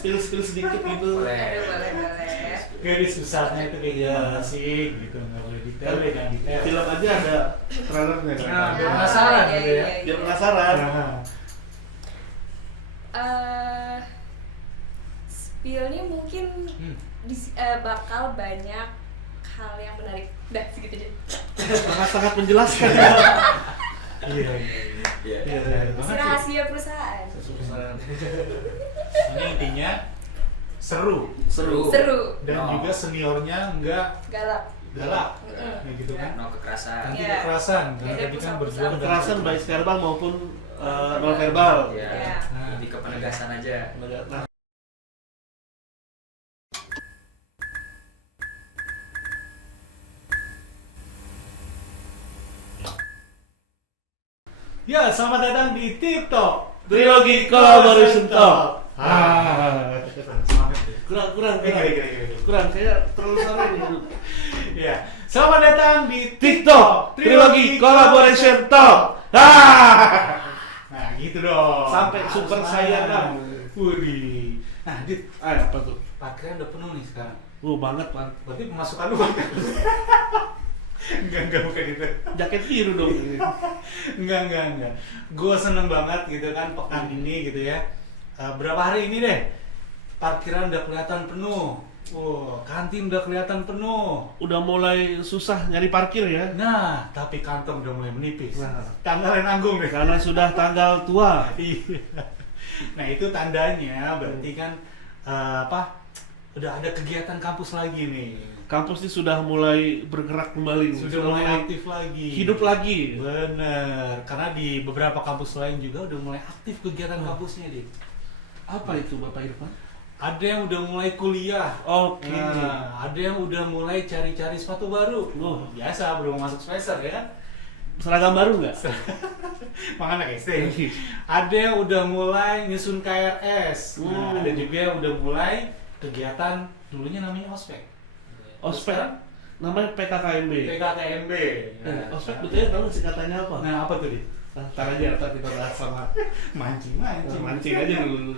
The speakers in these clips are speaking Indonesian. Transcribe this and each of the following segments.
spill sedikit gitu. Boleh. Garis besarnya itu kayak gimana sih gitu, nggak boleh detail deh, jangan detail. Film aja ada trailernya kan. Nah, biar penasaran gitu ya. Biar penasaran. Nah, Spillnya mungkin bakal banyak hal yang menarik. Udah segitu aja. Sangat menjelaskan. iya. Si rahasia perusahaan. Ini intinya seru dan juga seniornya nggak Galak. galak, Mm-mm. kayak gitu kan. No kekerasan. Nanti Iya. kekerasan, Beda karena tadi kan pusat-pusat. berjuang Kekerasan baik verbal maupun non verbal. Ya. Iya. Nah, Lebih ke penegasan aja. Nah, ya, selamat datang di TikTok Trilogi Collaboration Talk. Semangat deh. Kurang saya terlalu sore nih. Ya, selamat datang di TikTok Trilogi Collaboration Talk. Nah, gitu dong. Sampai super saya dong. Wih. Nah, Dit, Apa tuh? parkirnya udah penuh nih sekarang. Banget, Pan. Berarti pemasukan lu banyak. Enggak bukan itu. Jaket biru dong. Enggak. Gue seneng banget gitu kan pekan ini gitu ya. Berapa hari ini deh? Parkiran udah kelihatan penuh. Kantin udah kelihatan penuh. Udah mulai susah nyari parkir ya. Nah, tapi kantong udah mulai menipis. Nah. Tanggalnya nanggung deh. Karena sudah tanggal tua. Iya. Nah, itu tandanya berarti kan udah ada kegiatan kampus lagi nih. Kampus ini sudah mulai bergerak kembali. Sudah mulai aktif lagi. Hidup lagi. Bener, karena di beberapa kampus lain juga udah mulai aktif kegiatan kampusnya, Dik. Apa itu Bapak Irfan? Ada yang udah mulai kuliah. Oke. Nah, ada yang udah mulai cari-cari sepatu baru. Oh. Biasa belum masuk semester ya kan? Seragam baru nggak? Makanya SD. Ada yang udah mulai nyusun KRS. Nah, ada juga yang udah mulai kegiatan dulunya namanya ospek. Ospek Sekarang namanya PKKMB. PKKMB. Ospek betulnya tahu singkatannya apa? Nah, apa tuh, Dik? Ntar aja, ntar kita bahas sama Mancing. mancing aja dulu.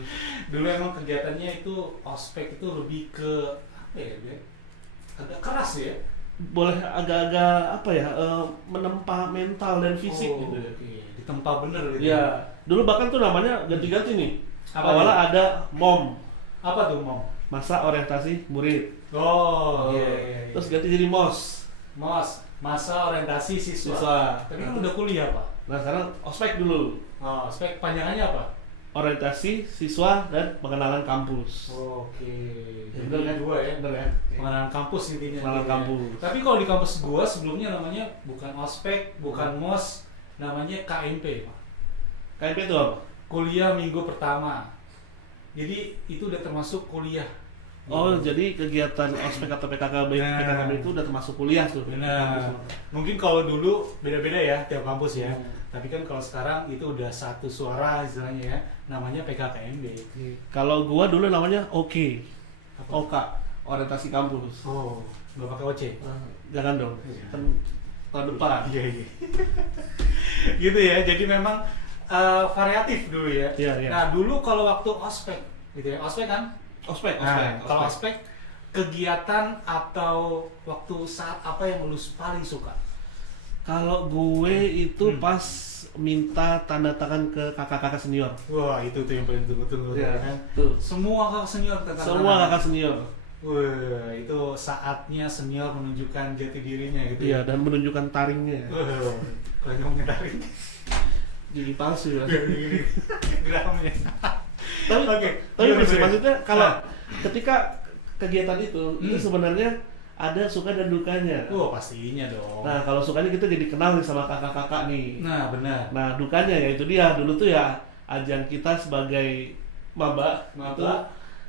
Dulu emang kegiatannya itu ospek itu lebih ke apa ya, Bek? Agak keras ya. Boleh agak-agak apa ya, menempa mental dan fisik gitu ya. Oke. Ditempa bener gitu. Ya, dulu bahkan tuh namanya ganti-ganti nih. Apa Awalnya tuh? ada MOM, Apa tuh, Mom? masa orientasi murid. Oh, iya. Terus ganti jadi MOS, masa orientasi siswa. siswa. Tapi kan udah kuliah, Pak. Nah sekarang ospek dulu, Oh, ospek panjangannya apa? orientasi siswa dan pengenalan kampus. Oke. Ya, Jadi bener kan? dua ya. Bener kan? Pengenalan kampus intinya. Pengenalan gitu ya. kampus. Tapi kalau di kampus gua sebelumnya namanya bukan ospek, bukan MOS, namanya KMP, Pak. KMP itu apa? Kuliah minggu pertama. Jadi itu udah termasuk kuliah. Oh, jadi kegiatan ospek atau PKKB, Nah. PKKB itu udah termasuk kuliah tuh. Benar. Kampus. Mungkin kalau dulu beda-beda ya tiap kampus ya. Tapi kan kalau sekarang itu udah satu suara istilahnya ya. Namanya PKKMB. Kalau gua dulu namanya OK, Apa? OK, orientasi kampus. Oh, nggak pakai OC. Jangan dong, kan tahun depan. Iya. Gitu ya. Jadi memang variatif dulu ya. Iya. Nah, dulu kalau waktu ospek gitu ya. Ospek kan? Ospek. Nah, kalau ospek kegiatan atau waktu saat apa yang lu paling suka? Kalau gue itu pas minta tanda tangan ke kakak-kakak senior. Wah, itu tuh yang paling tunggu-tunggu Iya, kan. tuh. Semua kakak senior tentang Semua kakak senior. Wah, itu saatnya senior menunjukkan jati dirinya gitu. Iya, dan menunjukkan taringnya. Wah, kalau ngomongin tarik. Gigi palsu ya. Gini, gramnya. Tapi Oke, tapi gimana, maksud- Bre? maksudnya kalau Nah. ketika kegiatan itu sebenarnya ada suka dan dukanya. Wah, pastinya dong. Nah, kalau sukanya kita jadi kenal nih sama kakak-kakak nih. Nah, benar. Nah, dukanya ya itu dia. Dulu tuh ya ajang kita sebagai maba itu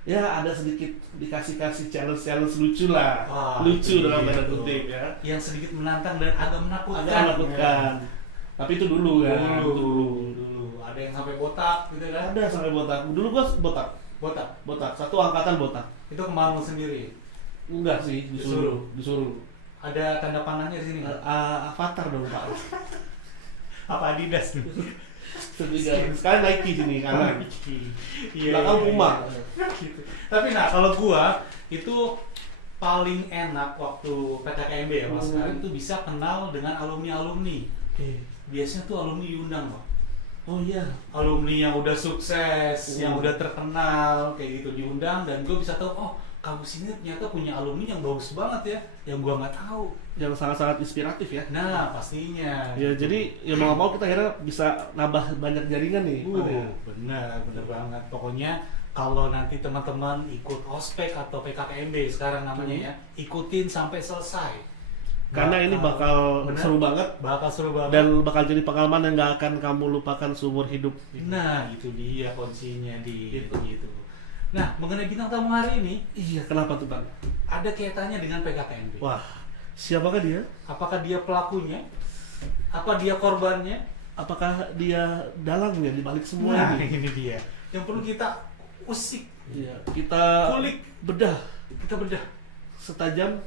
ya ada sedikit dikasih challenge lucu lah. Wah, Lucu itu dalam dia tanda tuh. kutip ya. Yang sedikit menantang dan agak menakutkan. Agak menakutkan. Tapi itu dulu kan. Ya. Dulu. Ada yang sampai botak gitu kan? Ada sampai botak. Dulu gua botak. Botak. Satu angkatan botak. Itu kemarin sendiri. Enggak sih, disuruh. Ada tanda panahnya di sini. Avatar dong, Pak. Apa Adidas nih? Sekarang Nike sini kanan. Belakang Puma. Gitu. Tapi nah kalau gua itu paling enak waktu PKKMB ya Mas. Sekarang itu bisa kenal dengan alumni-alumni. Biasanya tuh alumni diundang, Pak. Oh iya. Alumni yang udah sukses, yang udah terkenal kayak gitu diundang, dan gue bisa tahu oh kampus ini ternyata punya alumni yang bagus banget ya, yang gua nggak tahu. Yang sangat-sangat inspiratif ya. Nah pastinya. Ya jadi ya mau nggak mau kita akhirnya bisa nambah banyak jaringan nih. Pak, ya. Bener banget. Pokoknya kalau nanti teman-teman ikut ospek atau PKKMB sekarang namanya ya, ikutin sampai selesai. Karena ini bakal bener, seru banget. Bakal seru banget. Dan bakal jadi pengalaman yang nggak akan kamu lupakan seumur hidup. Nah itu dia kuncinya gitu. Nah mengenai bintang tamu hari ini, Iya, kenapa tuh Bang? ada kaitannya dengan PKKMB. Wah, siapakah dia? Apakah dia pelakunya? Apa dia korbannya? Apakah dia dalangnya di balik semua Nah ini? ini dia yang perlu kita usik, Iya, kita kulik, bedah kita bedah. setajam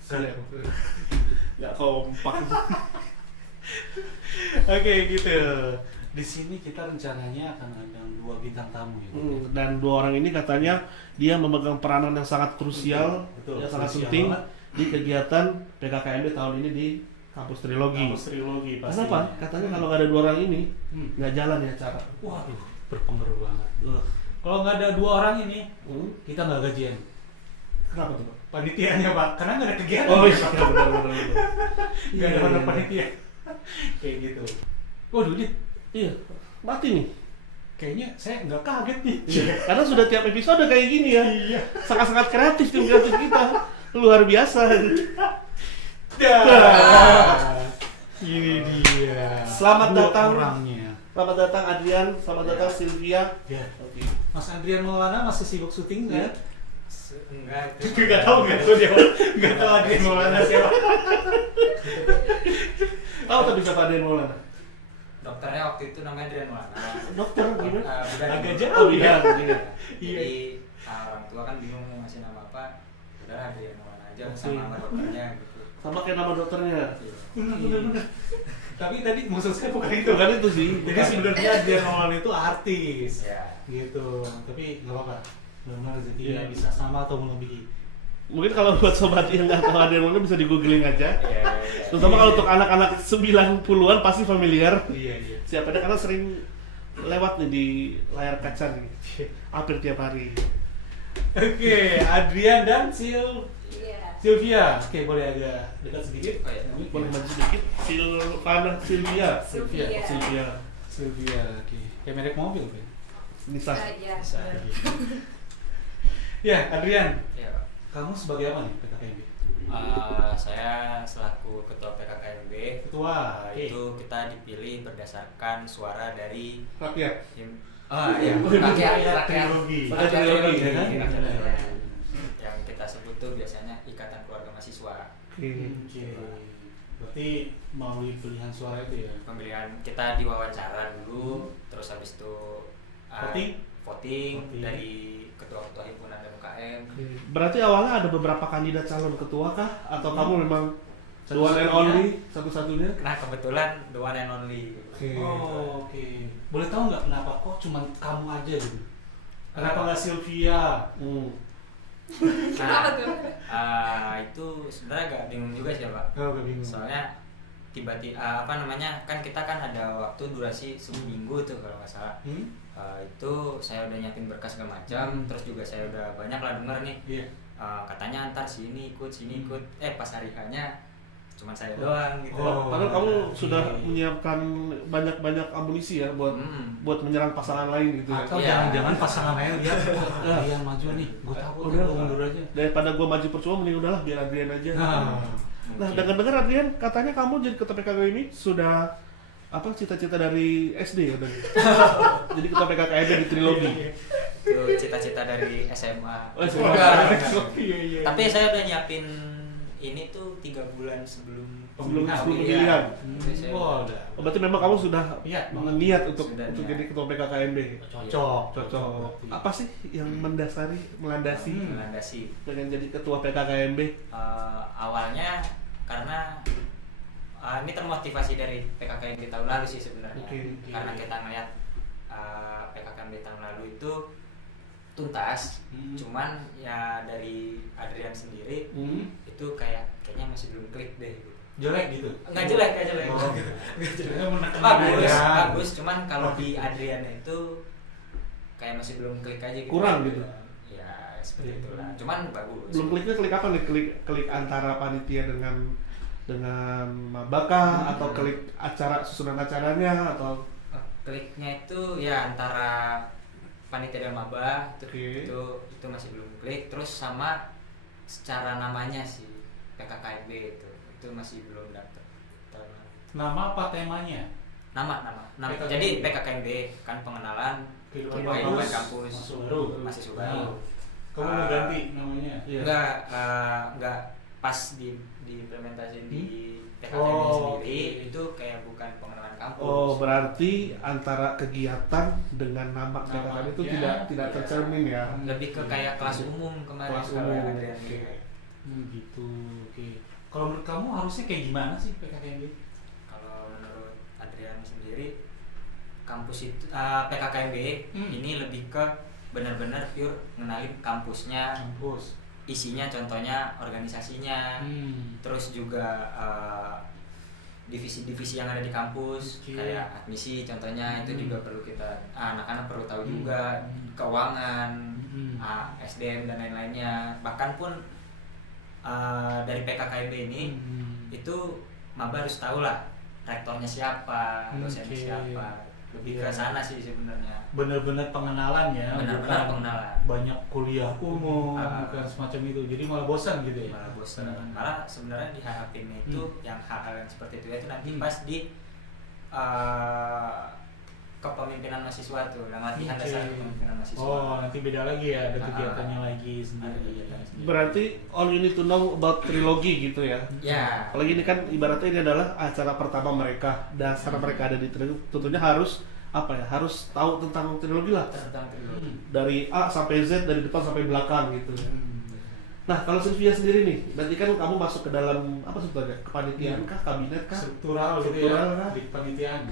silet. Nggak kompak. Oke gitu. Di sini kita rencananya akan ada 2 bintang tamu ya. Dan 2 orang ini katanya dia memegang peranan yang sangat krusial, Betul, yang sangat krusial penting banget. di kegiatan PKKMB tahun ini di Kampus Trilogi. Kampus Trilogi pastinya. Kenapa? Katanya kalau nggak ada 2 orang ini Hmm. nggak jalan ya acara. Waduh, berpengaruh banget. Uh. Kalau nggak ada 2 orang ini, Hmm. kita nggak gajian. Kenapa tuh Pak? Panitianya Pak, karena nggak ada kegiatan. Oh iya, benar. Nggak ada mana panitia. Kayak gitu. Waduh, Dit, Iya, mati nih. kayaknya saya nggak kaget nih. Karena sudah tiap episode kayak gini ya. Iya. Sangat-sangat kreatif tim kreatif kita. Luar biasa. Ini dia. Selamat 2 datang. orangnya. Selamat datang Adrian, selamat datang Sylvia. Ya. Oke. Mas Adrian Maulana masih sibuk syuting Ya. nggak? Enggak, Nggak tahu dia. Nggak tahu Adrian Maulana siapa. Tahu tapi siapa Adrian Maulana? dokternya waktu itu namanya Adrian Maulana. Dokter gimana? Bukan Agak ini. jauh ya. Iya. Jadi orang tua kan bingung mau ngasih nama apa. Udah Adrian Maulana aja Oke. sama nama dokternya gitu. Sama kayak nama dokternya. Iya. Benar. Tapi tadi maksud saya bukan itu. Bukan itu sih. Jadi sebenarnya Adrian Maulana itu artis. Ya. Gitu. Tapi nggak apa-apa. Benar rezekinya Iya. bisa sama atau melebihi. Mungkin kalau buat sobat yang nggak tahu Adrian Maulana bisa di googling aja. Iya. Terutama kalau untuk anak-anak 90-an pasti familiar. Iya. Siapa dia karena sering lewat nih di layar kaca nih. Hampir tiap hari. Oke, Adrian dan Iya. Sylvia. Oke, boleh agak dekat sedikit. Oh, iya. Boleh maju sedikit. Sylvia. Sylvia. Sylvia. Oke. Kayak merek mobil kan? Nissan. Iya. Ya, Adrian. Iya, Pak. Kamu sebagai apa nih PKKMB? Saya selaku ketua PKKMB Ketua. itu kita dipilih berdasarkan suara dari Rakyat. tim Rakyat Trilogi. Rakyat Trilogi, ya kan? yang kita sebut tuh biasanya Ikatan Keluarga Mahasiswa. Oke. Berarti melalui pilihan suara itu ya. Pemilihan kita diwawancara dulu, terus habis itu voting dari ketua-ketua himpunan dan UKM. Berarti awalnya ada beberapa kandidat calon ketua kah? Atau kamu memang the one and only satu-satunya? Nah kebetulan the one and only. Oh, oke. Boleh tahu nggak kenapa kok cuma kamu aja gitu? Kenapa nggak Sylvia? Kenapa tuh? Itu sebenarnya agak bingung juga sih Pak. Oh, gak bingung. Soalnya tiba-tiba kan kita kan ada waktu durasi seminggu tuh kalau nggak salah. Itu saya udah nyiapin berkas segala macam, terus juga saya udah banyak lah denger nih. Iya. Katanya antar sini ikut. Pas hari hanya cuma saya doang gitu. Padahal kamu sudah menyiapkan banyak amunisi ya buat menyerang pasangan lain gitu ya. Atau Iya. jangan-jangan pasangan lain lihat Adrian maju nih, gue takut Udah. gue mundur aja. Daripada gua maju percuma mending udahlah biar Adrian aja. Nah, Mungkin. dengar-dengar Adrian katanya kamu jadi ketua PKK ini sudah apa cita-cita dari SD ya tadi. Jadi ketua PKKMB di Trilogi. Itu cita-cita dari SMA. Oh, SMA. Iya. Tapi saya udah nyiapin ini tuh 3 bulan sebelum Sebelum pemilihan. pemilihan. Jadi saya Udah. Oh, berarti memang kamu sudah Iya, niat untuk Sudah niat. jadi ketua PKKMB. Cocok. Cocok. Apa sih yang melandasi melandasi. pengen jadi ketua PKKMB? Awalnya karena ini termotivasi dari PKKMB tahun lalu sih sebenarnya. Oke. Karena kita ngeliat PKKMB tahun lalu itu tuntas, cuman ya dari Adrian sendiri itu kayaknya masih belum klik deh gitu. Jelek gitu? Nggak jelek. Oh. Nggak jelek. Bagus. Bagus, cuman kalau di Adrian itu kayak masih belum klik aja gitu. Kurang gitu. Ya seperti itulah. Cuman bagus. Belum kliknya klik apa nih? Klik antara panitia dengan mabaka atau klik susunan acaranya atau Kliknya itu ya antara panitia dan maba Oke. itu masih belum klik. Terus sama secara namanya sih PKKMB itu masih belum dapet. Nama apa temanya? Nama. PKKMB. Jadi PKKMB kan pengenalan Kehidupan kehidupan kampus. kampus Mahasiswa baru. mahasiswa baru. Kamu mau ganti namanya? Iya. Enggak pas diimplementasi di PKKMB Oh, sendiri oke. itu kayak bukan pengenalan kampus. Oh, berarti antara kegiatan dengan nama PKKMB itu Namanya, tidak iya. tercermin ya. Lebih ke kayak kelas umum kemarin Kelas kalau umum, yang Adrian oke. gitu. Gitu. Oke. Kalau menurut kamu harusnya kayak gimana sih PKKMB? Kalau menurut Adrian sendiri kampus itu PKKMB ini lebih ke benar-benar pure ngenalin kampusnya, Kampus. isinya contohnya organisasinya, terus juga divisi-divisi yang ada di kampus Oke. kayak admisi contohnya itu juga perlu kita anak-anak perlu tahu juga, keuangan, SDM dan lain-lainnya. Bahkan pun dari PKKMB ini itu maba harus tahu lah rektornya siapa, dosennya Oke. siapa, lebih ke Iya. sana sih sebenarnya. Benar-benar pengenalan ya, Benar-benar bukan pengenalan. banyak kuliah umum, Ah. bukan semacam itu. Jadi malah bosan gitu ya. Malah bosan. Malah sebenarnya diharapinnya itu yang hal-hal yang seperti itu nanti pas di kepemimpinan mahasiswa tuh, yang latihan Oke. dasar kepemimpinan mahasiswa. Oh, nanti beda lagi ya, ada Ah. kegiatannya lagi Ada sendiri. kegiatannya sendiri. Berarti all you need to know about trilogi gitu ya. Ya. Apalagi ini kan ibaratnya ini adalah acara pertama mereka. Dasar mereka ada di trilogi, tentunya harus harus tahu tentang trilogi lah. Tentang trilogi. Dari A sampai Z, dari depan sampai belakang gitu. Nah, kalau Sylvia sendiri nih, berarti kan kamu masuk ke dalam apa sebetulnya? Kepanitiaan kah, kabinet kah? Struktural gitu Struktural ya, kah? di kepanitiaan.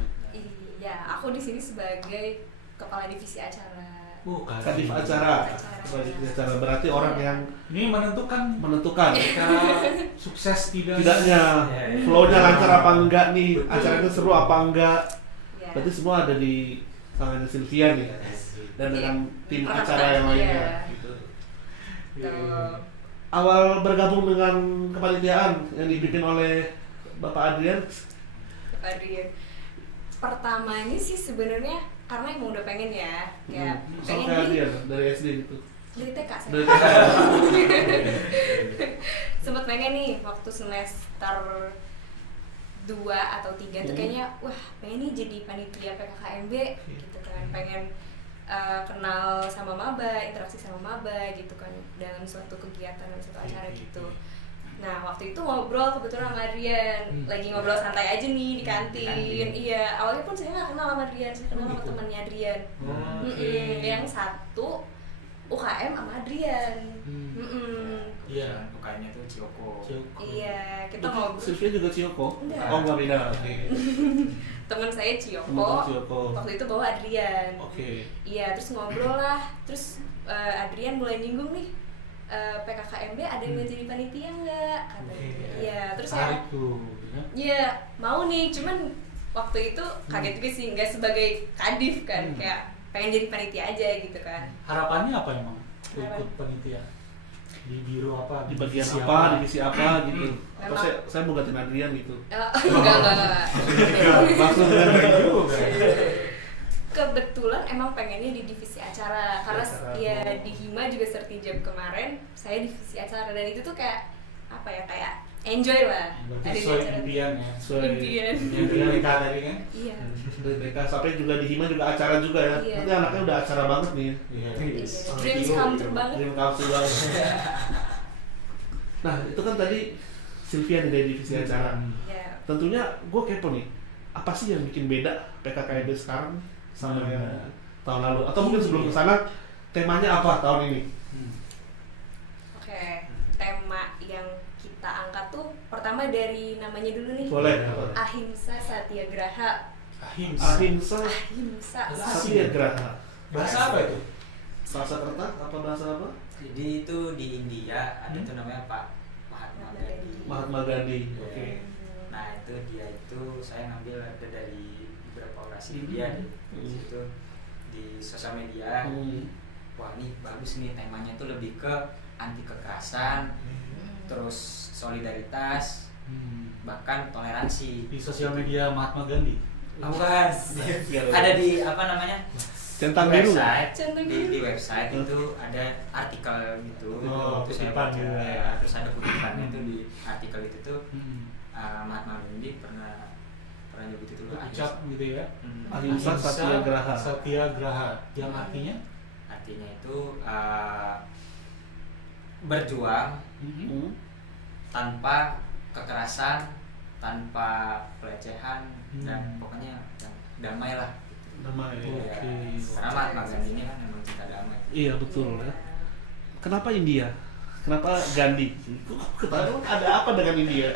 Iya, aku di sini sebagai kepala divisi acara. Bukan. Kadif acara. Acara. Kadif acara berarti orang yang Ini menentukan menentukan cara sukses tidaknya, Iya. flow-nya lancar apa enggak nih, acaranya seru apa enggak. Ya. Berarti semua ada di tangannya Sylvia nih. Dan dengan tim acara yang lainnya gitu. Tuh. Awal bergabung dengan kepanitiaan yang dibimbing oleh Bapak Adrian. Adrian. Pertamanya sih sebenarnya karena emang udah pengen ya, kayak pengen Sampai nih Adrian dari SD gitu. dari TK saya. Dari TK. Sempet pengen nih waktu semester 2 atau 3 tuh kayaknya wah pengen nih jadi panitia PKKMB gitu kan, pengen kenal sama maba, interaksi sama maba gitu kan dalam suatu kegiatan dalam suatu acara gitu. Nah waktu itu ngobrol kebetulan sama Adrian, lagi ngobrol santai aja nih di kantin. Iya, awalnya pun saya nggak kenal sama Adrian, saya kenal sama temannya Adrian. Yang satu UKM sama Adrian. Iya. UKM-nya tuh Cioko. Iya, kita ngobrol. Sylvia juga Cioko? Enggak. Oh enggak beda. Oke. Teman saya Teman Cioko. Cioko. Waktu itu bawa Adrian. Oke. Iya, terus ngobrol lah. Terus Adrian mulai nyinggung nih, PKKMB ada yang jadi panitia nggak? Katanya. Iya, terus saya Tarik tuh, ya. iya mau nih, cuman waktu itu kaget juga sih, nggak sebagai kadif kan, kayak pengen jadi panitia aja gitu kan. Harapannya apa emang? Harapan. Ikut panitia di biro apa? Di bagian divisi apa, divisi apa gitu. Atau Memang. saya mau gantiin Adrian gitu. Enggak. Langsung gantiin juga. Kebetulan emang pengennya di divisi acara karena Acara. ya di Hima juga Sertijab kemarin saya divisi acara, dan itu tuh kayak apa ya, kayak enjoy lah. Berarti Ada di sesuai acara. impian ya. Sesuai Impian. Yang dinamika tadi kan? Iya. dari TK sampai juga di Hima juga acara juga ya. Iya. Nanti anaknya udah acara banget nih. Iya. Dreams come true banget. Dream come true banget. Nah, itu kan tadi Sylvia nih dari divisi acara. Iya. Tentunya gue kepo nih, apa sih yang bikin beda PKKMB sekarang sama yang tahun lalu? Atau mungkin sebelum kesana, temanya apa tahun ini? Oke, tema yang kita angkat satu, pertama dari namanya dulu nih. Boleh. Ahimsa Satyagraha. Ahimsa Ahimsa Satyagraha. Bahasa apa itu? Sanskerta apa bahasa apa? Jadi itu di India ada tuh namanya Pak Mahatma Gandhi. Mahatma Gandhi. Iya. Oke. Nah itu dia itu saya ngambil ada dari beberapa orasi dia di situ di sosial media. Wah ini bagus nih, temanya tuh lebih ke anti kekerasan, terus solidaritas, bahkan toleransi. Di sosial media Mahatma Gandhi. Bukan, ada di apa namanya? Centang Di biru. website. Centang Di biru. website itu ada artikel gitu. Oh, Terus saya kutipan baca, juga ya. terus ada kutipannya tuh di artikel itu tuh Mahatma Gandhi pernah nyebut itu loh. Ucap gitu ya. Ahimsa Satyagraha. Satyagraha yang artinya Artinya itu berjuang tanpa kekerasan, tanpa pelecehan, dan pokoknya yang damai lah. Damai. Ya, Oke. karena Mahatma Gandhi ini kan memang cinta damai. Iya betul ya. Kenapa India? Kenapa Gandhi? Ketahuan ada apa dengan India?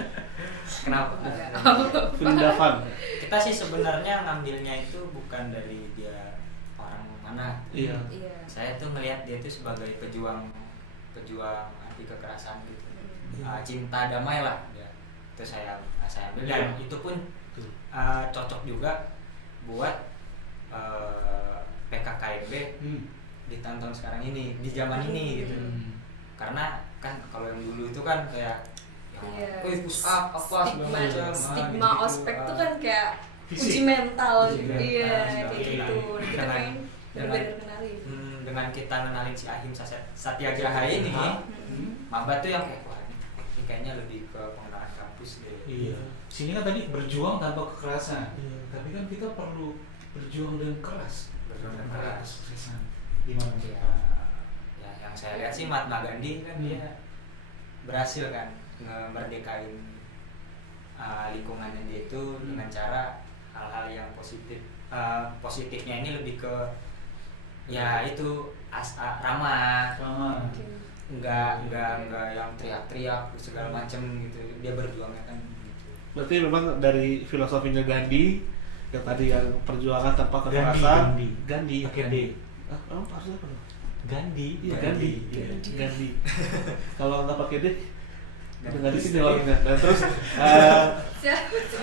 Kenapa? Vrindavan. Kita sih sebenarnya ngambilnya itu bukan dari dia orang mana. Iya. Iya. Saya tuh melihat dia itu sebagai pejuang anti kekerasan gitu. Cinta damai lah ya. Itu saya ambil dan itu pun cocok juga buat PKKMB di tahun-tahun sekarang ini, di zaman ini gitu. Karena kan kalau yang dulu itu kan kayak push up apa segala macam. Stigma gitu-gitu. ospek tuh kan kayak Fisik. uji mental. Fisik. Iya, Nah, kayak gitu. Kita dengan- pengen benar-benar kenalin. dengan kita ngenalin si Ahimsa Satyagraha ini, maba tuh yang kayak wah ini kayaknya lebih ke pengenalan kampus deh. Iya. Sini kan tadi berjuang tanpa kekerasan. Iya. Tapi kan kita perlu berjuang dengan keras. Berjuang dengan Tanpa keras. kekerasan. Gimana Ya, Pak? ya, yang saya lihat sih Mahatma Gandhi kan dia berhasil kan ngemerdekain lingkungannya dia itu dengan cara hal-hal yang positif. Positifnya ini lebih ke ya itu ramah, Sama. enggak yang teriak-teriak segala macem gitu. Dia berjuangnya kan gitu. Berarti memang dari filosofinya Gandhi yang tadi yang perjuangan tanpa kekerasan. Gandhi. Pakai D. Emang harusnya apa? Gandhi. Iya Gandhi. Iya. Gandhi. Kalau nggak pakai D, Gandhi. nggak di sini orangnya. Dan terus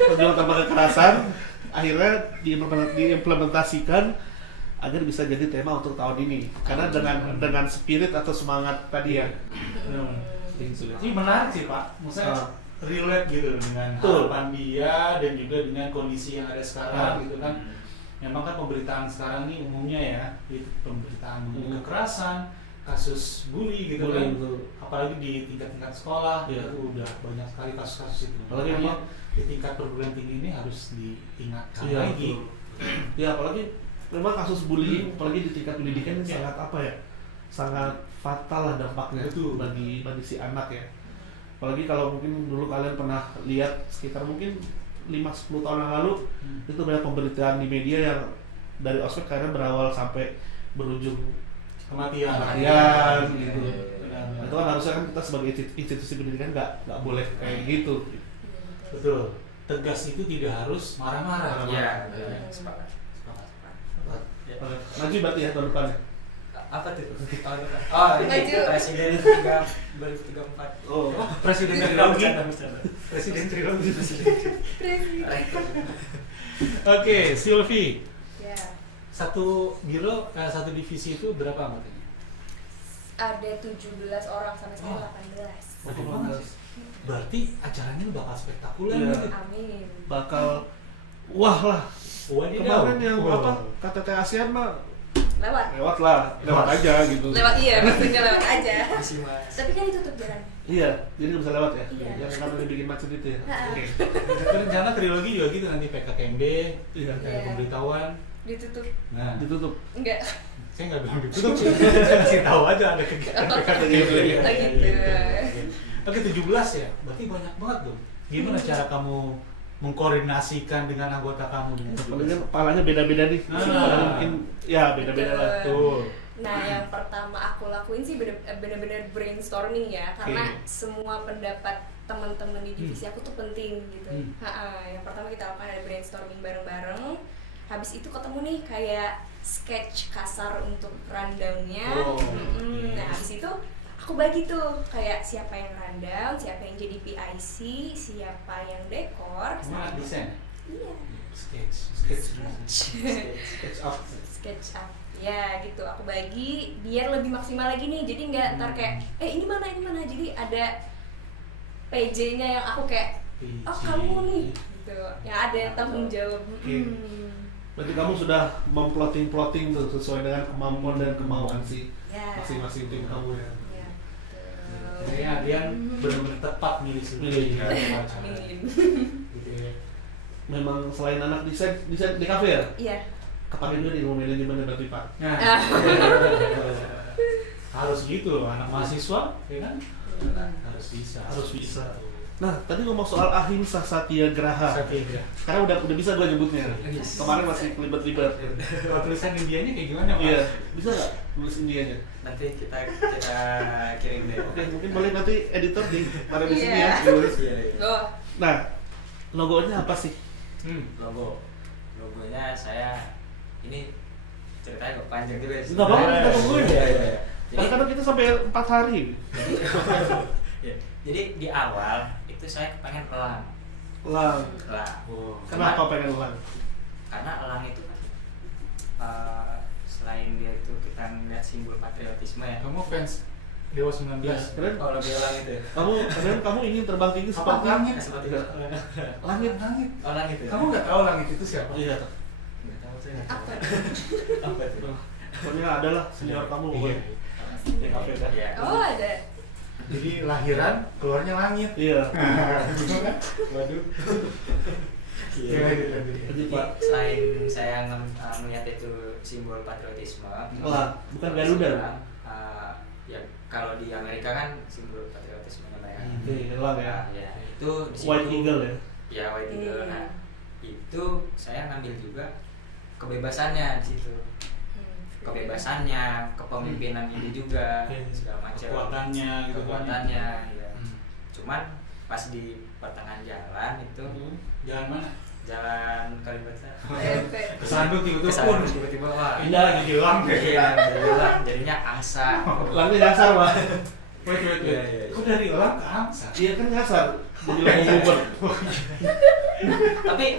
perjuangan tanpa kekerasan akhirnya diimplementasikan agar bisa jadi tema untuk tahun ini. Karena dengan spirit atau semangat tadi ya. Ini menarik sih Pak. Maksudnya relate gitu dengan Betul. harapan dia dan juga dengan kondisi yang ada sekarang gitu kan. Memang kan pemberitaan sekarang ini umumnya ya, itu pemberitaan mengenai kekerasan, kasus bully gitu kan. Apalagi di tingkat-tingkat sekolah Iya. itu udah banyak sekali kasus-kasus itu. Apalagi Makanya memang- di tingkat perguruan tinggi ini harus diingatkan Iya, lagi. betul. Ya apalagi memang kasus bullying apalagi di tingkat pendidikan ini sangat apa ya? Sangat fatal lah dampaknya Betul. bagi si anak ya. Apalagi kalau mungkin dulu kalian pernah lihat sekitar mungkin 5-10 tahun yang lalu itu banyak pemberitaan di media yang dari ospek karena berawal sampai berujung Kematian. kematian gitu. Benar. Nah, itu kan harusnya kan kita sebagai institusi pendidikan nggak boleh kayak gitu. Betul. Tegas itu tidak harus marah-marah. Iya, Iya. sepakat. Ya. Maju berarti ya tahun depannya. Apa tuh? Oh, ini Maju. presiden 2034. Oh, Presiden trilogi. Presiden trilogi. Oke, Sylvie. Ya. Satu biro, satu divisi itu berapa anggotanya? Ada 17 orang sampai sekarang Oh. 18. Banyak banget. Berarti acaranya bakal spektakuler Iya. nih. Amin. bakal wah lah. Wadidaw. Kemarin yang Wah. apa KTT ASEAN mah Lewat. lewat aja gitu. Lewat iya, maksudnya lewat aja. Isi mas. Tapi kan ditutup jalan. Iya, jadi nggak bisa lewat ya. Iya. Yang karena dibikin macet itu ya. Ha-ha. Oke. Tapi rencana trilogi juga gitu nanti PKKMB, Iya. ada Iya. pemberitahuan. Ditutup. Nah, Ditutup. Enggak. saya nggak bilang ditutup sih, saya kasih tahu aja ada kegiatan PKKMB. Gitu, iya. Oh, gitu. Oke, 17 ya, berarti banyak banget dong. Gimana cara kamu mengkoordinasikan dengan anggota kamu dengan Paling kan 17? kepalanya beda-beda nih. Ah. Mungkin ya beda-beda lah. Tuh. Nah, yang pertama aku lakuin sih bener-bener brainstorming ya, karena semua pendapat teman-teman di divisi aku tuh penting gitu. Yang pertama kita lakukan ada brainstorming bareng-bareng. Habis itu ketemu nih kayak sketch kasar untuk rundown-nya. Nah habis itu aku bagi tuh kayak siapa yang rundown, siapa yang jadi PIC, siapa yang dekor. Sama desain. Iya. Sketch up. Sketch up. Ya gitu, aku bagi biar lebih maksimal lagi nih. Jadi nggak ntar kayak ini mana. Jadi ada PJ-nya yang aku kayak oh kamu nih gitu. Yang ada yang tanggung jawab. Berarti kamu sudah memplotting tuh sesuai dengan kemampuan dan kemauan si masing-masing tim kamu ya. Jadi Adian benar-benar tepat milih Milih. gitu ya. Memang selain anak desain di kafe ya? Iya. Kepake juga di ilmu manajemen berarti Pak. Nah, harus gitu anak mahasiswa, ya kan? Harus bisa. Nah, tadi ngomong soal Ahimsa Satyagraha. Sekarang udah bisa gue nyebutnya. Kemarin masih kelibet-libet. Kalau tulisan Indianya kayak gimana, Pak? Iya, bisa nggak tulis Indianya? Nanti kita kirim deh. Oke, mungkin boleh nanti editor taruh di sini ya. Loh. Nah, logonya apa sih? Logonya saya ini ceritanya agak panjang juga sih. Nggak apa-apa, kita tungguin. Iya. Kadang-kadang kita sampai 4 hari. Jadi di awal itu saya pengen elang. Elang. Kenapa pengen elang? Karena elang itu kan selain dia itu kita ngeliat simbol patriotisme ya. Kamu fans Dewa 19? Iya, keren. Kalau lebih elang itu. Kamu ingin terbang tinggi seperti langit? Seperti Iya. Langit. elang itu. Kamu nggak tahu langit itu siapa? Iya. Nggak tahu saya. Apa? Apa itu? Pokoknya ada lah senior kamu. Iya. Di kafe kan? Iya. Oh ada. Jadi lahiran keluarnya langit. Iya. Waduh. Iya. Jadi Pak, Selain saya melihat itu simbol patriotisme, elang, bukan Garuda. Ya kalau di Amerika kan simbol patriotisme ya. Oke, elang ya. Ya itu di situ, White Eagle ya. Ya White Eagle. Nah itu saya ngambil juga kebebasannya di situ. Kebebasannya, kepemimpinan ini juga segala macam. Kekuatannya gitu. Kekuatannya ya. Cuman pas di pertengahan jalan itu Jalan mana? jalan Kalibata. Kesandung tiba-tiba. Kesana tiba-tiba wah. Ini lagi hilang Iya, hilang jadinya angsa. Elangnya nyasar Pak. Wait. Iya. Kok dari elang ke angsa? Iya kan nyasar. Jadi logo Uber.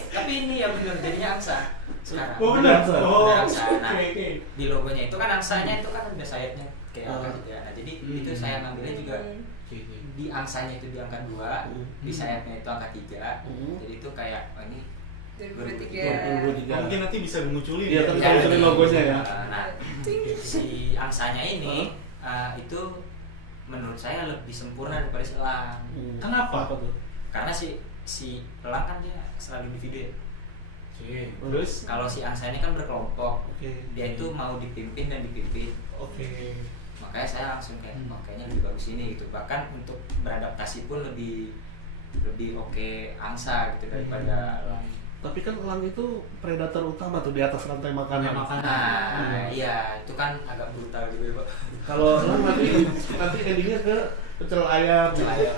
Tapi ini yang benar jadinya angsa sekarang. Oh benar. Benar angsa. Nah, Oke. di logonya itu kan angsanya itu kan ada sayapnya kayak angka juga. Nah, jadi itu saya ngambilnya juga di angsanya itu di angka 2, di sayapnya itu angka 3. Jadi itu kayak ini 2023. Mungkin nanti bisa dimunculin. Iya, tapi Ya, kalau dari logonya ya. Nah, si angsanya ini itu menurut saya lebih sempurna daripada si elang. Kenapa? Apa tuh? Karena si elang kan dia selalu individu. Oke. Terus? Kalau si angsa ini kan berkelompok. Oke. Dia itu mau dipimpin dan dipimpin. Oke. Makanya saya langsung kayak kayaknya lebih bagus ini gitu. Bahkan untuk beradaptasi pun lebih oke angsa gitu daripada elang. Tapi kan elang itu predator utama tuh di atas rantai makanan. Nah, iya itu kan agak brutal gitu ya Pak. Kalau elang nanti endingnya ke pecel ayam. Pecel ayam.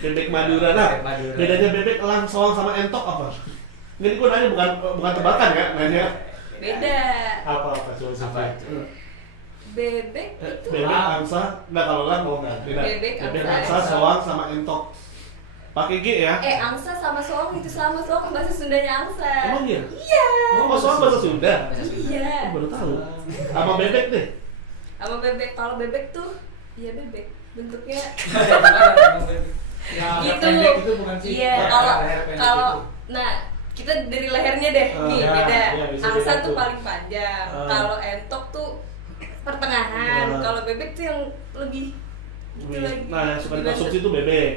Bebek Madura. Nah, Bebek Madura. bedanya bebek, elang, soang sama entok apa? Ini gue nanya bukan tebakan ya, nanya. Beda. Apa coba Apa itu? Bebek itu Bebek, angsa, enggak kalau elang mau enggak? Beda. Bebek, Angsa, soang sama entok. Pakai G ya? angsa sama soang itu sama, soang bahasa Sundanya angsa. Emang iya? Iya. Oh, soang bahasa Sunda. Iya. Oh, baru tahu. Sama bebek deh. Sama bebek, kalau bebek tuh iya bebek bentuknya Ya, gitu. pendek itu bukan sih? Iya, Ya, kalau leher pendek kalau itu. nah kita dari lehernya deh, nih ya, beda. ya, bisa Angsa beda tuh tuh. paling panjang. Kalau entok tuh pertengahan. Kalau bebek tuh yang lebih itu lagi. Nah, yang suka dikonsumsi itu bebek.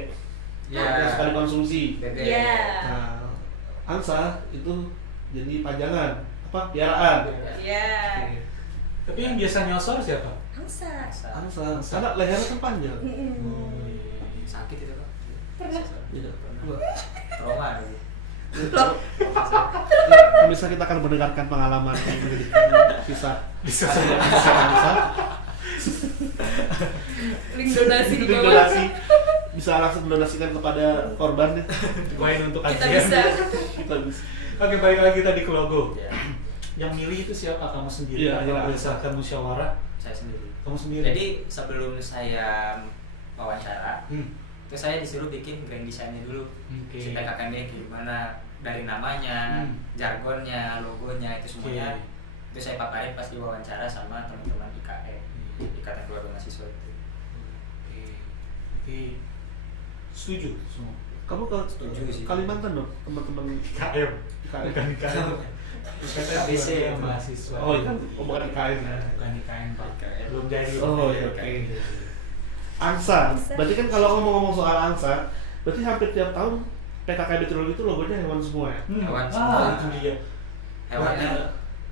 Ya. Yang suka dikonsumsi. Bebek. Iya. Nah, angsa itu jadi panjangan apa? Piaraan. Iya. Oke. Tapi yang biasa nyosor siapa? Angsa. Angsa, karena lehernya kan panjang. Sakit itu Pak. Pernah. Iya. Trauma gitu. Bisa kita akan mendengarkan pengalaman kisah Link donasi di Link bawah. donasi bisa langsung mendonasikan kepada korban ya. Main untuk Kita kajian. bisa. Kita bisa. Oke, balik lagi tadi ke logo. Ya, Yang milih itu siapa? Kamu sendiri Iya, atau iya. berdasarkan musyawarah? saya sendiri. Kamu sendiri. Jadi sebelum saya wawancara, Hmm. itu saya disuruh bikin grand design-nya dulu. Oke. Si PKKMB gimana, dari namanya, jargonnya, logonya, itu semuanya. Itu saya paparin pas diwawancara sama teman-teman IKE, Ikatan Keluarga Mahasiswa itu. Oke. Oke. Setuju semua. Kamu ke Setuju sih. Kalimantan dong, teman-teman KM. IKN. Bukan IKN. KBC ya mahasiswa. Oh, iya kan bukan IKN. Bukan IKN, Pak. IKN. Belum jadi. Oh, iya, oke. Angsa. Berarti kan kalau ngomong-ngomong soal angsa, berarti hampir tiap tahun PKKB Trilogi itu logonya hewan semua ya? Hewan Ah, semua. itu dia.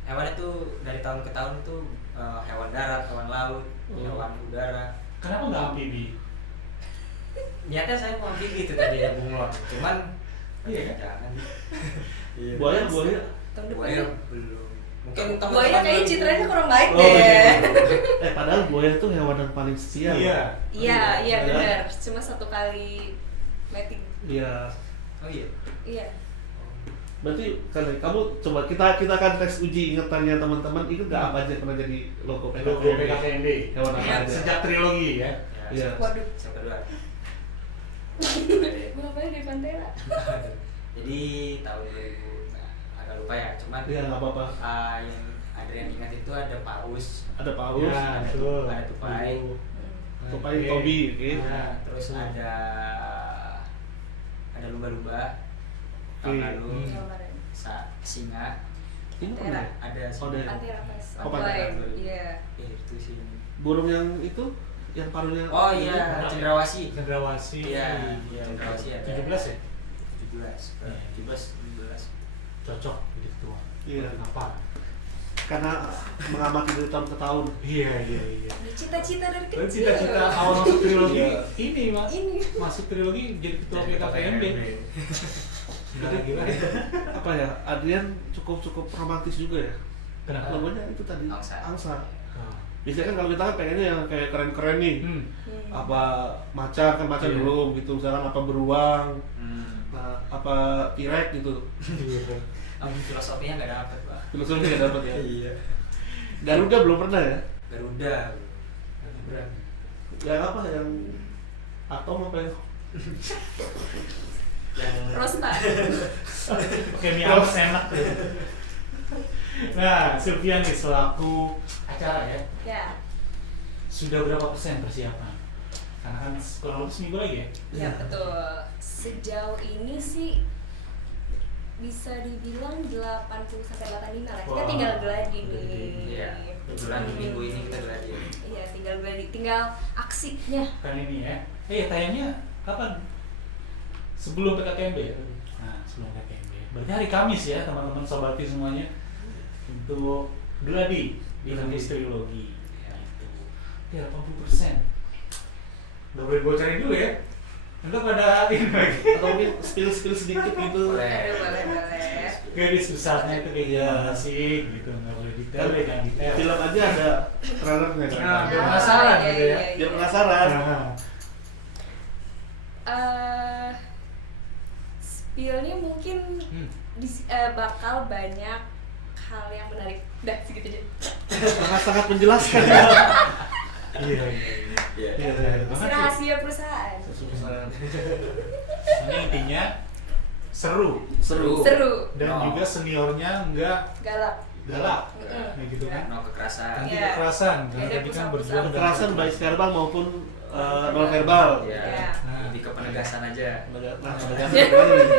Hewannya tuh dari tahun ke tahun tuh hewan darat, hewan laut, hewan udara. Kenapa nggak amfibi? Niatnya saya mau gitu tadi ya bunglon, cuman Iya kan? jangan. Buaya Tahun depan. Buaya belum. Mungkin Buaya kayaknya citranya kurang baik Oh, iya. deh. Padahal buaya itu hewan yang paling setia. Iya. Iya, iya Iya. benar. Cuma satu kali mating. Iya. Oh iya. Iya. Berarti kan kamu coba kita akan tes uji ingetannya teman-teman, itu nggak apa aja pernah jadi logo PKKMB? Logo PKKMB. Hewan apa Iya. aja? Sejak trilogi ya. Iya. Waduh. Yang kedua. Ngapain di Pantera? Jadi tahun 2000 agak lupa ya, cuman Iya, nggak apa-apa. yang ada yang ingat itu ada paus, Ada paus, Ya, betul. ada tupai. tupai, Oke. tobi, oke. Nah, Terus betul. ada lumba-lumba, Oke. lalu Kemarin. singa, Ini apa Pantera. ya? ada Oh, ada. Pantera pas. Oh, Pantera. Online. Iya. itu sih. Burung yang itu, yang paruhnya. Oh iya, cendrawasih. Cendrawasih. Iya, cendrawasih ada. 17 ya? 17, 17. Cocok begitu. Iya. Apa? Karena mengamati dari tahun ke tahun. Iya. Ini cita-cita dari Dan kecil. cita-cita awal masuk trilogi Iya. ini, Mas. Ini. Masuk trilogi jadi ketua PKKMB. Gila. Apa ya? Adrian cukup romantis juga ya. Kenapa? Logonya itu tadi. Angsa. Ah. Biasanya kan kalau kita kan pengennya yang kayak keren-keren nih. Hmm. Apa macan kan macan Iya. belum gitu, misalkan apa beruang, Hmm. nah, apa pirek gitu. Iya. Filosofinya nggak dapet, Pak. Filosofinya nggak dapet ya. Iya. Garuda belum pernah ya. Garuda. Yang apa yang atom apa ya? Yang Rosta. Oke, mie Amos enak tuh. Nah, Sylvia nih selaku acara ya, Ya. sudah berapa persen persiapan? Karena kan kurang lebih seminggu lagi ya? Ya betul. Sejauh ini sih bisa dibilang 80 sampai 85 lah. Kita Wah. tinggal gladi nih. Iya. Kebetulan di minggu ini kita gladi. Iya, tinggal gladi, tinggal aksinya. Kan ini ya. Tayangnya kapan? Sebelum PKKMB ya? Nah, sebelum PKKMB. Berarti hari Kamis ya, teman-teman sobati semuanya. Untuk gladi di Kamis Trilogi. Gitu. 80%. Udah boleh bocorin dulu ya. Untuk pada ini lagi. Atau mungkin spill sedikit gitu. Aduh, boleh. Gadis besarnya itu kayak Iya. gimana sih gitu, nggak boleh detail deh, jangan detail. Film aja ada trailernya kan. Nah, biar penasaran gitu ya. Biar penasaran. Nah, Spillnya mungkin Hmm. bakal banyak hal yang menarik. Udah segitu aja. Sangat menjelaskan ya. iya. Iya. Iya. Masih rahasia perusahaan. Ini intinya seru Seru. Seru, dan Oh. juga seniornya nggak galak. galak, Mm-mm. kayak gitu kan? No kekerasan. Nanti Iya. kekerasan, karena Ada tadi kan pusat-pusat. berjuang dan Kekerasan baik verbal maupun non verbal. Iya. Iya. Nah. Lebih ke penegasan aja. Nah, penegasan gimana nih?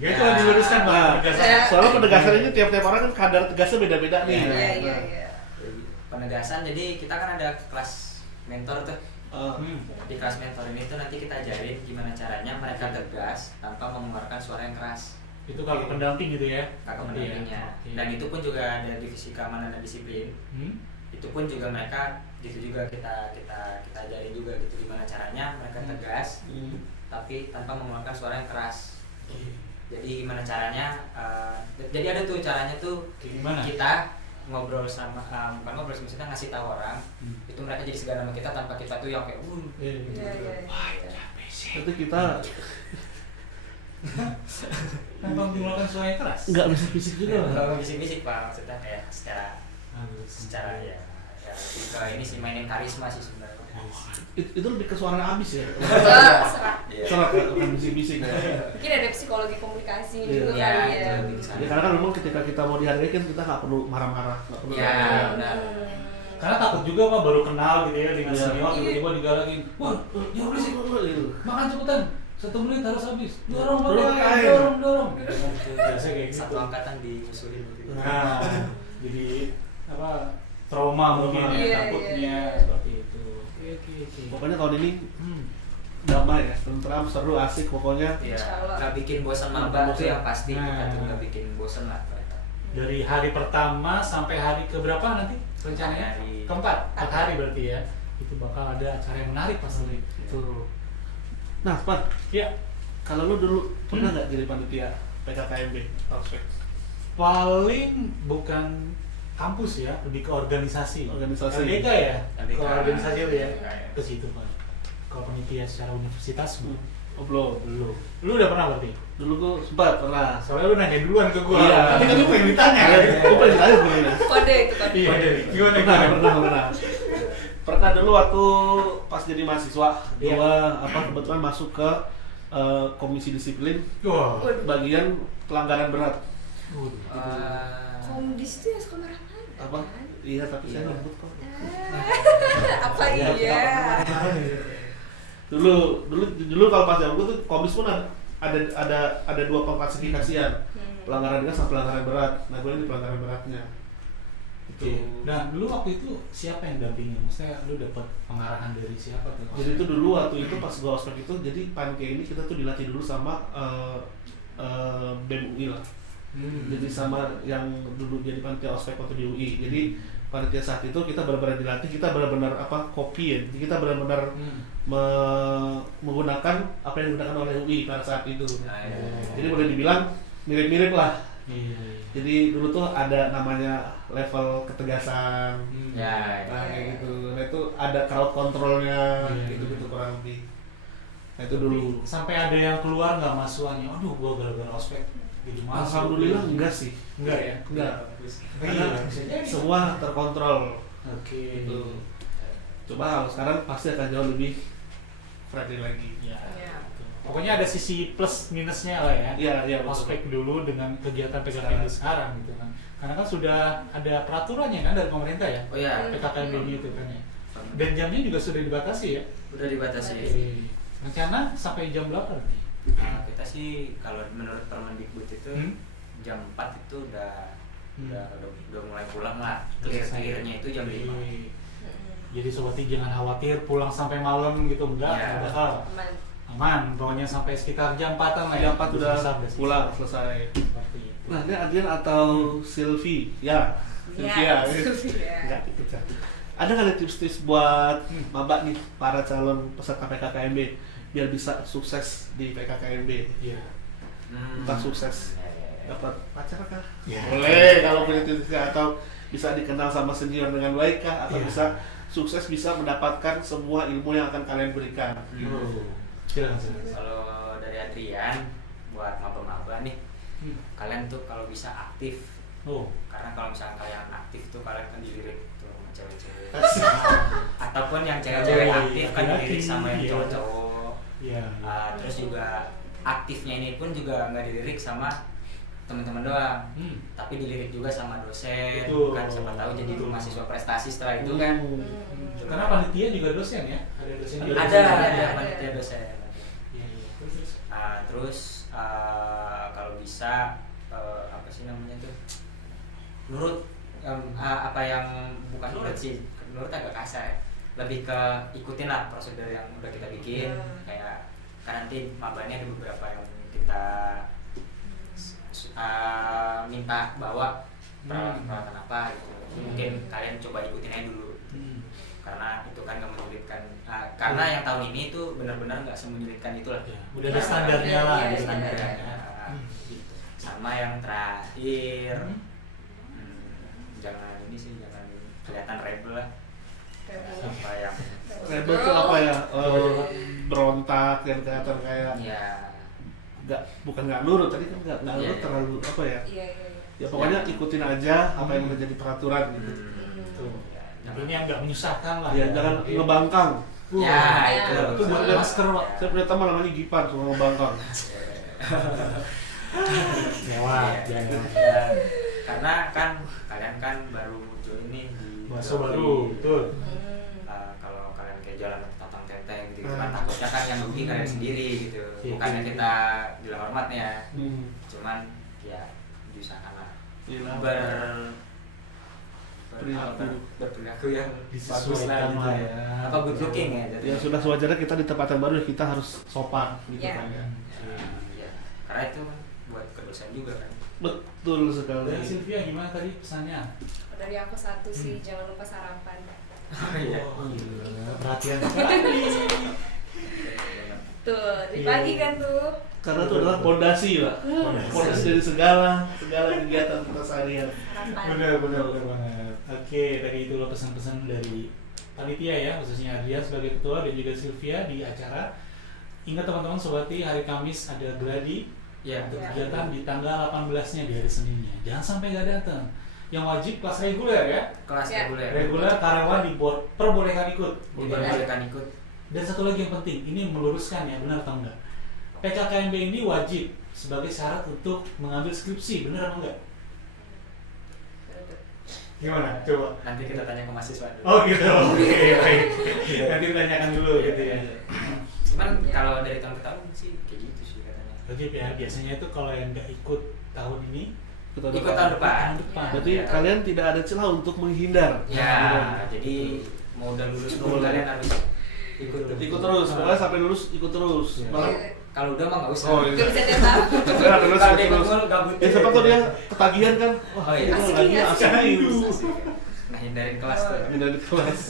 Ya itu yang diluruskan Pak. Nah, Penegasan. Iya. soalnya penegasan ini tiap-tiap orang kan kadar tegasnya beda-beda nih. Iya, iya, Nah, iya. Penegasan, jadi kita kan ada kelas mentor tuh. Hmm. Di kelas mentor ini tuh nanti kita ajarin gimana caranya mereka tegas tanpa mengeluarkan suara yang keras. Itu kalau pendamping gitu ya? Kakak Nanti ya. pendampingnya. Oke. Dan itu pun juga ada divisi keamanan dan disiplin. Hmm? Itu pun juga mereka gitu juga kita ajarin juga gitu gimana caranya mereka tegas tapi tanpa mengeluarkan suara yang keras. Oke. Jadi gimana caranya? Jadi ada tuh caranya tuh Kayak gimana? kita ngobrol sama bukan ngobrol sih, maksudnya ngasih tahu orang Hmm. itu mereka jadi segan sama kita tanpa kita tuh yang kayak Iya, Iya, iya, Wah, iya. capek itu kita Kenapa mengeluarkan suara yang keras? nggak bisik-bisik juga lah. Kalau bisik-bisik Pak, maksudnya kayak secara ya lebih ke ini sih, mainin karisma sih sebenarnya. Itu lebih ke suara abis ya. Serak. Iya. Serak ya, bukan bisik-bisik ya. Mungkin ada psikologi komunikasi Iya. juga Iya, kali itu ya. lebih ke sana. Ya karena kan memang ketika kita mau dihargai kan kita nggak perlu marah-marah, nggak perlu. Iya, benar. Karena takut juga Pak baru kenal gitu ya dengan Iya. senior tiba-tiba digalangin. Wah, jangan berisik. Gitu. Makan cepetan. 1 menit harus habis. Dorong, Dorong, dorong. Biasa kayak gitu. Satu angkatan diusulin gitu. Nah, jadi apa trauma mungkin ya, Iya, takutnya iya. seperti itu. Oke. Pokoknya tahun ini damai ya, tentram, seru, asik pokoknya. Iya, Insya Allah. nggak bikin bosan Nggak maba bosan. tuh yang pasti, Nah. kita tuh nggak bikin bosan lah mereka. Dari hari pertama sampai hari keberapa nanti rencananya? Hari- Keempat, 4 hari berarti ya. Itu bakal ada acara yang menarik pasti. Itu. Nah, Pan, Ya, kalau lu dulu pernah nggak jadi panitia PKKMB Ospek? paling bukan kampus ya, lebih ke organisasi. Organisasi. LDK ya? LDK. Ke organisasi itu ya? LDK, ya. Ke situ Pak. Kalau panitia secara universitas Oh, belum. belum. Lu udah pernah berarti? Dulu gua sempat pernah. Soalnya lu nanya duluan ke gua. Iya. Tapi kan lu pengen ditanya. Gua pengen tanya sebenarnya. Kode itu kan. Iya. Gimana? Pernah. Pernah dulu waktu pas jadi mahasiswa, Iya. gua kebetulan masuk ke komisi disiplin Wah. bagian pelanggaran berat. Komdis tuh yang suka marah-marah. Apa? kan? Iya, tapi saya nggak sebut kok. Apa iya? Dulu kalau pas zaman gua tuh komis pun ada dua pengklasifikasian, pelanggaran ringan sama pelanggaran berat. Nah, gue ini pelanggaran beratnya. Itu. Nah, dulu waktu itu siapa yang dampingin? Maksudnya lu dapat pengarahan dari siapa tuh? Jadi itu dulu waktu itu pas gua ospek itu, jadi panitia ini kita tuh dilatih dulu sama BEM UI lah. Jadi sama yang dulu jadi panitia ospek waktu di UI. Jadi panitia saat itu kita benar-benar dilatih, kita benar-benar copy ya. Jadi kita benar-benar menggunakan apa yang digunakan oleh UI pada saat itu. Nah, iya. Jadi boleh dibilang mirip-mirip lah. Iya. Jadi dulu tuh ada namanya level ketegasan. Ya, Nah, kayak gitu. Nah, itu ada crowd controlnya, Iya. gitu-gitu kurang lebih. Nah, itu dulu. Sampai ada yang keluar nggak masukannya? Aduh, gua gara-gara ospek jadi masuk. Alhamdulillah enggak sih. Enggak ya? Enggak. Iya, Karena bisa jadi. semua terkontrol. Oke. Gitu. Coba sekarang pasti akan jauh lebih friendly lagi. Ya. Iya. Pokoknya ada sisi plus minusnya lah ya. Iya, iya, betul. Ospek dulu dengan kegiatan PKKMB sekarang gitu kan. Karena kan sudah ada peraturannya kan dari pemerintah ya. Oh iya, PKKMB ini itu kan ya. Dan jamnya juga sudah dibatasi ya. udah dibatasi. Oke. Rencana sampai jam berapa nanti? Nah, kita sih kalau menurut Permendikbud itu jam 4 itu udah mulai pulang lah. Clear-clearnya itu jam 5. Oke. Jadi sobat I jangan khawatir pulang sampai malam gitu enggak, Iya. nggak bakal. Aman. Aman, pokoknya sampai sekitar jam 4-an lah ya. Jam 4 udah Selesai. pulang, selesai. Seperti itu. Nah, ini Adrian atau Sylvie? Ya, Sylvia. Sylvia. Enggak, gitu. Ada nggak nih tips-tips buat maba nih, para calon peserta PKKMB biar bisa sukses di PKKMB? Iya. Entah sukses Ya, ya, ya. dapat pacar kah? Ya. Boleh kalau punya tipsnya, atau bisa dikenal sama senior dengan baik kah, atau Iya. bisa sukses bisa mendapatkan semua ilmu yang akan kalian berikan. Oh. Silakan. Kalau dari Adrian buat maba-maba nih, kalian tuh kalau bisa aktif, Oh. karena kalau misalnya kalian aktif tuh kalian kan dilirik tuh sama cewek-cewek, ataupun yang cewek-cewek Oh, aktif iya. kan dilirik sama yang Iya. cowok-cowok. Iya. Terus juga aktifnya ini pun juga nggak dilirik sama teman-teman doang, tapi dilirik juga sama dosen. Betul. Kan siapa tahu jadi mahasiswa prestasi setelah itu kan. Karena panitia juga dosen ya? Ada dosen juga. Ada panitia dosen. Iya, iya. Terus. Terus kalau bisa apa sih namanya tuh, nurut apa yang bukan nurut sih, nurut agak kasar ya, lebih ke ikutin lah prosedur yang udah kita bikin. Kayak kan nanti mabanya ada beberapa yang kita minta bawa peralatan apa gitu. Mungkin kalian coba ikutin aja dulu, karena itu kan nggak menyulitkan. Karena yang tahun ini tuh benar-benar nggak semenyulitkan itulah. Ya, udah ada standarnya lah. Iya, gitu. standarnya. Gitu. Sama yang terakhir, jangan ini sih, jangan kelihatan rebel lah. Apa yang Rebel itu apa ya? berontak dan kelihatan kayak Iya. bukan nggak nurut, tadi kan nggak Iya, nurut iya. terlalu apa ya? Iya, iya, iya. Ya pokoknya ikutin aja apa yang menjadi peraturan gitu. Tuh. Ini yang nggak menyusahkan lah. Ya jangan ngebangkang. Ya, itu buat Sama. masker, Pak. Saya punya teman namanya Gipan, suka ngebangkang. Lewat, Iya. jangan. Ya, karena kan kalian kan baru join nih di Bahasa baru, betul. kalau kalian kayak jalan tatang tenteng gitu Hmm. kan takutnya kan yang rugi kalian sendiri gitu. Iya. Bukannya kita gila hormatnya, Hmm. cuman ya diusahakan lah Gila. berperilaku yang bagus lah Disesuaikan gitu lah ya. ya. Apa good looking ya jadi. Ya sudah sewajarnya kita di tempat yang baru, kita harus sopan gitu Iya. kan ya. Ya, karena itu buat kedosan juga kan. Betul sekali. Dan Sylvia gimana tadi pesannya? Dari aku satu sih, jangan lupa sarapan. Oh iya. Oh, gila. Perhatian sekali. Tuh, di Iya. pagi kan tuh. Karena itu adalah pondasi, Pak. Pondasi dari segala kegiatan kita seharian. Sarapan. Benar banget. Oke, tadi itu loh pesan-pesan dari panitia ya, khususnya Adrian sebagai ketua dan juga Sylvia di acara. Ingat teman-teman Sobati, hari Kamis ada gladi Ya. untuk Ya. kegiatan di tanggal 18-nya di hari Seninnya. Jangan sampai nggak datang. Yang wajib kelas reguler ya. Kelas Ya. reguler. Reguler karyawan diperbolehkan ikut. Diperbolehkan ikut. Dan satu lagi yang penting, ini meluruskan ya, benar atau enggak? PKKMB ini wajib sebagai syarat untuk mengambil skripsi, benar atau enggak? Gimana? Coba. Nanti kita tanya ke mahasiswa dulu. Oh gitu, oke baik. Nanti tanyakan dulu gitu ya. Cuman kalau dari tahun ke tahun sih kayak gitu sih katanya. Oke ya, biasanya itu kalau yang nggak ikut tahun ini, Ikut tahun depan. tahun depan. Berarti Ya. kalian tidak ada celah untuk menghindar. Ya, jadi mau udah lulus pun Boleh. kalian harus ikut Ikut terus, pokoknya sampai lulus ikut terus. Iya. Malah Kalau udah mah nggak usah. Oh, iya. Gak bisa dia tahu. Kalian ada lulus Kalau ikut dia terus. ngomong gabut. Ya siapa tuh dia ketagihan kan? Wah, Oh, iya. ini Asik, lagi asik. asik nih. Nah, hindarin kelas tuh. Hindarin kelas.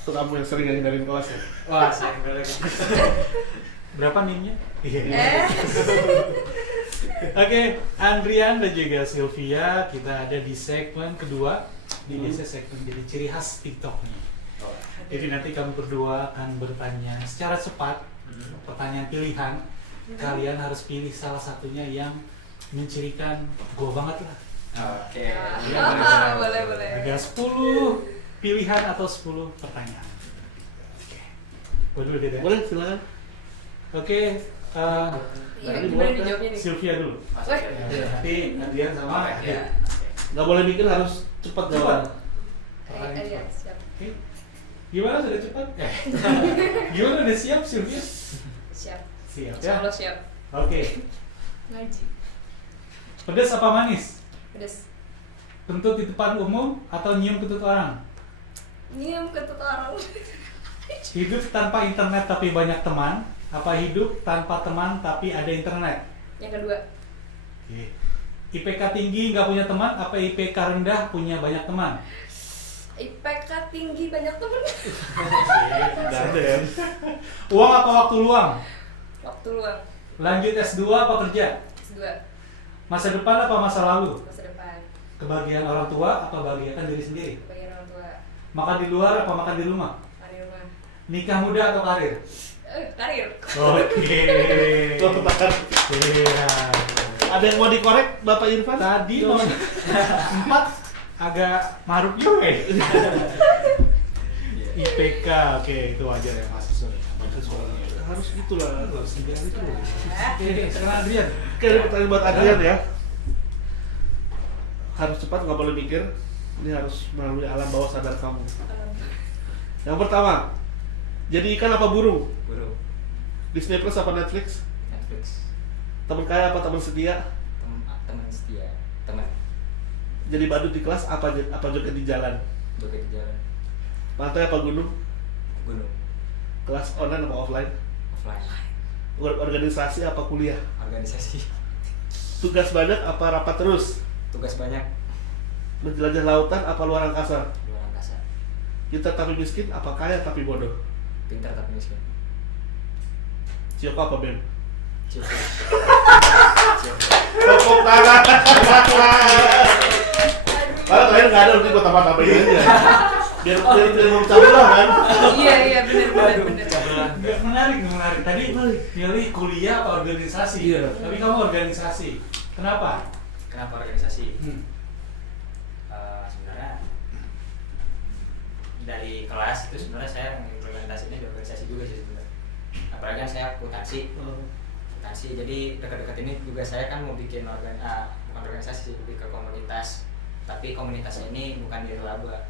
Itu kamu yang sering hindarin kelas ya. Wah, saya boleh. Berapa NIM-nya? Iya. Eh, Oke, Andrian dan juga Sylvia, kita ada di segmen kedua. Di segmen jadi ciri khas TikTok nih. Oh. Jadi nanti kami berdua akan bertanya secara cepat, pertanyaan pilihan. Kalian harus pilih salah satunya yang mencirikan gue banget lah. Oke. Iya, boleh. Ada 10 pilihan atau 10 pertanyaan. Oke. Gue dulu deh. Boleh silakan. Oke, iya, Tadi gimana buat, dijawabnya nih? Sylvia dulu. Masuk Weh. ya. Nanti Adrian sama Oh, Adit. ya. Nggak boleh mikir, harus cepat jawab. Pertanyaan Iya, cepat. siap. Oke. Gimana sudah cepat? Gimana udah siap Sylvia? Siap. Siap Insya ya. Allah siap. Oke. Ngaji. Pedas apa manis? Pedes. Kentut di depan umum atau nyium kentut orang? Nyium ketut orang. Hidup tanpa internet tapi banyak teman? Apa hidup tanpa teman tapi ada internet? Yang kedua. Oke. IPK tinggi nggak punya teman? Apa IPK rendah punya banyak teman? IPK tinggi banyak temen. Nggak ada ya. Uang apa waktu luang? Waktu luang. Lanjut S2 apa kerja? S2. Masa depan apa masa lalu? Masa depan. Kebahagiaan orang tua apa bahagiakan diri sendiri? Bagian orang tua. Makan di luar apa makan di rumah? Di rumah. Nikah muda atau karir? Karir. Oke. Tuh, pertanyaan. Iya. Ada yang mau dikorek Bapak Irfan? Tadi nomor 4 agak maruk juga ya. IPK, oke itu wajar ya mahasiswa. Harus gitulah. Harus tinggal itu. Oke, sekarang Adrian. Oke, ini pertanyaan buat Adrian ya. Harus cepat, nggak boleh mikir. Ini harus melalui alam bawah sadar kamu. Yang pertama, jadi ikan apa burung? Guru. Disney Plus apa Netflix? Netflix. Teman kaya apa teman setia? Teman setia. Teman. Jadi badut di kelas apa joget di jalan? Joget di jalan. Pantai apa gunung? Gunung. Kelas online apa offline? Offline. Organisasi apa kuliah? Organisasi. Tugas banyak apa rapat terus? Tugas banyak. Menjelajah lautan apa luar angkasa? Luar angkasa. Kita tapi miskin apa kaya tapi bodoh? Pintar tapi miskin. Cioko apa BEM? Cium. Tepuk tangan. Kalau kalian nggak ada, nanti gue tambah-tambahin aja. Biar belum cabut lah kan. Iya benar. Nggak menarik menarik. Tadi milih kuliah apa organisasi? Iya. Tapi kamu organisasi. Kenapa? Kenapa organisasi? Sebenarnya dari kelas itu sebenarnya saya implementasinya di organisasi juga sih sebenarnya. Apalagi kan saya akuntansi. Jadi dekat-dekat ini juga saya kan mau bikin bukan organisasi sih, lebih ke komunitas. Tapi komunitasnya ini bukan di laba.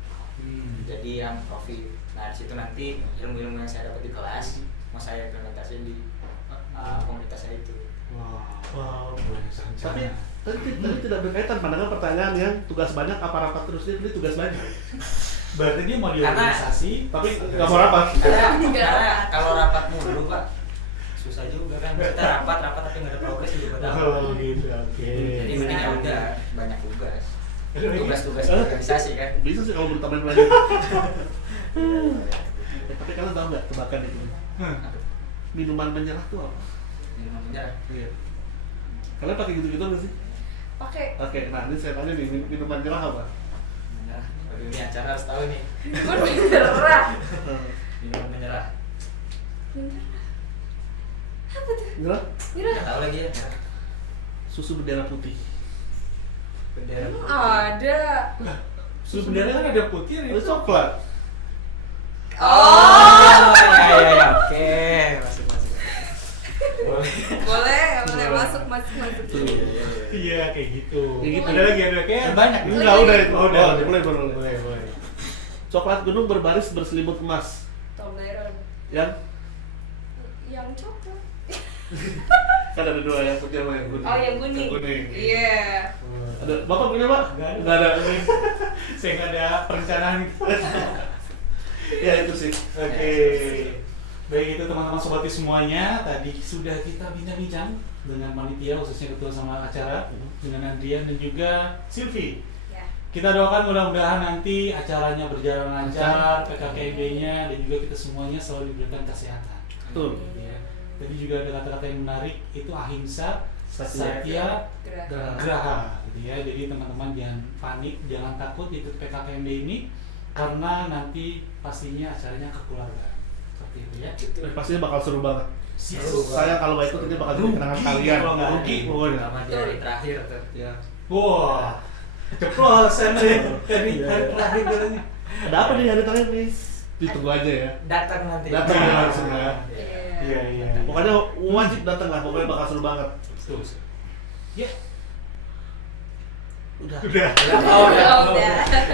Jadi yang profit. Nah di situ nanti ilmu-ilmu yang saya dapat di kelas mau saya implementasiin di komunitas saya itu. Wow. Tapi Tadi tidak berkaitan, pandangan pertanyaan yang tugas banyak apa rapat terus, dia tugas banyak. berarti dia mau di Karena- organisasi, Tapi nggak mau rapat. Karena kalau rapat mulu Pak susah juga kan, kita rapat tapi nggak ada progres juga buat apa. oh gitu, oke. Jadi mending ya udah banyak tugas, Aduh, ini- tugas organisasi kan. Bisa sih kalau bertambahin lagi. Tapi kalian tahu nggak tebakan itu? Minuman menyerah tuh apa? Minuman menyerah. Iya. Kalian pakai gitu-gitu nggak sih? Pakai Oke, nah ini saya tanya nih, minuman menyerah apa? Menyerah. Waduh, ini acara harus tahu nih. minuman menyerah. Minuman menyerah. Apa tuh? Menyerah? Nggak tahu lagi ya. Susu bendera putih. Bendera. Emang ada. Susu bendera kan ada putih, Ada coklat. Oh. Ya, oke. Masuk. Boleh masuk. Iya kayak gitu. Kayak gitu. Ada lagi kayak banyak. Enggak, udah itu. Oh, udah. Boleh. Boleh. Coklat gunung berbaris berselimut emas. Toblerone. Yang Coklat. kan ada dua, yang putih sama yang kuning. Oh, yang kuning. Iya. Ada Bapak punya, Pak? Nggak ada. ada. Saya nggak ada perencanaan. Ya itu sih. Oke. Baik itu teman-teman sobati semuanya, tadi sudah kita bincang-bincang dengan panitia khususnya ketua sama acara dengan Andrian dan juga Silvi. Ya. Kita doakan mudah-mudahan nanti acaranya berjalan lancar, PKKMB-nya dan juga kita semuanya selalu diberikan kesehatan. Betul. Ya. Tadi juga ada kata-kata yang menarik, itu ahimsa, satya, Gerah. graha gitu ya. Jadi teman-teman jangan panik, jangan takut ikut PKKMB ini karena nanti pastinya acaranya kekeluargaan. Seperti itu ya. Pastinya bakal seru banget. Seru Saya kalau nggak ikut ini bakal jadi kenangan kalian. kalau nggak Rugi ada. pokoknya. Sama di hari terakhir tuh. Ya. Wah, ceplosan deh dari hari terakhir katanya. Ada apa nih hari terakhir nih? Ditunggu aja ya. Datang nanti. Datang ya langsung ya. Iya. Pokoknya wajib datang lah, pokoknya bakal seru banget. Tuh. Ya. Udah. Udah. Oh, udah. Udah.